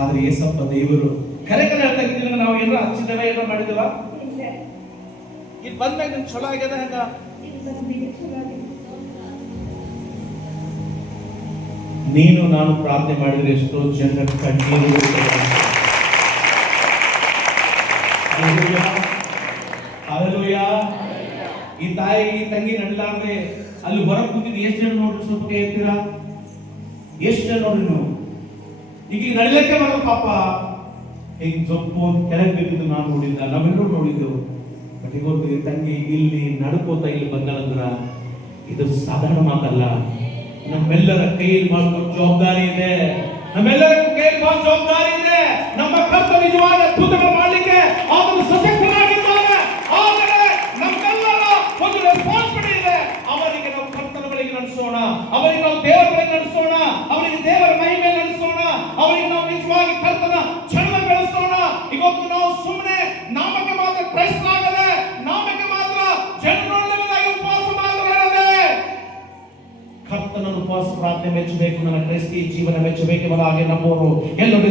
ಆದ್ರೆ ಏಸಪ್ಪ ದೇವರು ಕರೆ ಹೇಳ್ತಾ ಇದ್ದಿಲ್ಲ, ನಾವು ಏನೋ ಹಚ್ಚಿದ್ದೇವೆ, ಏನೋ ಮಾಡಿದೇವ, ಇದು ಬಂದಾಗ ನಿಮ್ಗೆ ಚಲೋ ಆಗ್ಯದ ಹೆಂಗ? ನೀನು ನಾನು ಪ್ರಾರ್ಥನೆ ಮಾಡಿದ್ರೆ ಎಷ್ಟೋ ಜನ ಕಣ್ಣೀರು. ಹಲ್ಲೆಲೂಯಾ. ಈ ತಾಯಿ ಈ ತಂಗಿ ನಡಲಾರ್ದೆ ಅಲ್ಲಿ ಹೊರಗೆ ಕೂತಿದ್ದು ಎಷ್ಟು ಜನ ನೋಡ್ರಿ? ಸ್ವಲ್ಪ ಕೈ ಎತ್ತೀರಾ? ಎಷ್ಟು ಜನ ನೋಡ್ರಿ ನೀವು? ಈಗ ನಡಿಲಕ್ಕೆ ಬರೋ ಪಾಪ ಹಿಂಗ್ ಜೊಪ್ಪು ಕೆಳಗೆ ಬಿದ್ದಿದ್ದು ನಾನು ನೋಡಿದ್ದ, ನಾವೆಲ್ಲರೂ ನೋಡಿದ್ದೆವು. ಬಟ್ ಇವತ್ತು ಈ ತಂಗಿ ಇಲ್ಲಿ ನಡ್ಕೋತ ಇಲ್ಲಿ ಬಂದಳಂದ್ರ ಇದು ಸಾಧಾರಣ ಮಾತಲ್ಲ. ನಮ್ಮೆಲ್ಲರ ಕೈಯಲ್ಲಿ ಬಹಳ ಜವಾಬ್ದಾರಿ ಇದೆ. ನಮ್ಮೆಲ್ಲರ ಕೈಯಲ್ಲಿ ಬಹಳ ಜವಾಬ್ದಾರಿ ಇದೆ. ನಮ್ಮ ಕರ್ತವ್ಯ ನಿಜವಾದ ಅದ್ಭುತಗಳು ಮಾಡಲಿಕ್ಕೆ ಆತನು ಸಶಕ್ತನಾಗಿದ್ದಾನೆ. ಆದರೆ ನಮ್ಮೆಲ್ಲರ ಒಂದು ರೆಸ್ಪಾನ್ಸಿಬಿಲಿಟಿ ಇದೆ. ಅವರಿಗೆ ನಾವು ಕರ್ತನ ಬಳಿಗೆ ನಡೆಸೋಣ, ಅವರಿಗೆ ನಾವು ದೇವರ ಬಳಿಗೆ ನಡೆಸೋಣ, ಅವರಿಗೆ ದೇವರ ಮಹಿಮೆ ನಡೆಸೋಣ, ಅವರಿಗೆ ನಾವು ನಿಜವಾಗಿ ಕರ್ತನ ಕ್ಷಣ ಬೆಳೆಸೋಣ. ಇವತ್ತು ನಾವು ಸುಮ್ಮನೆ ನಾಮಕ್ಕೆ ಮಾತ್ರ ಕ್ರೈಸ್ತರಾಗದೆ, ನಾಮಕ್ಕೆ ಮಾತ್ರ ಜನರೊಳಗಾಗಿ ಉಪವಾಸ ಮಾತ್ರ ಇರದೆ, ಕರ್ತನ ಉಪವಾಸ ಪ್ರಾರ್ಥನೆ ಮೆಚ್ಚಬೇಕು, ನನ್ನ ಕ್ರೈಸ್ತಿ ಜೀವನ ಮೆಚ್ಚಬೇಕು. ಹಾಗೆ ನಮ್ಮವರು ಎಲ್ಲರೂ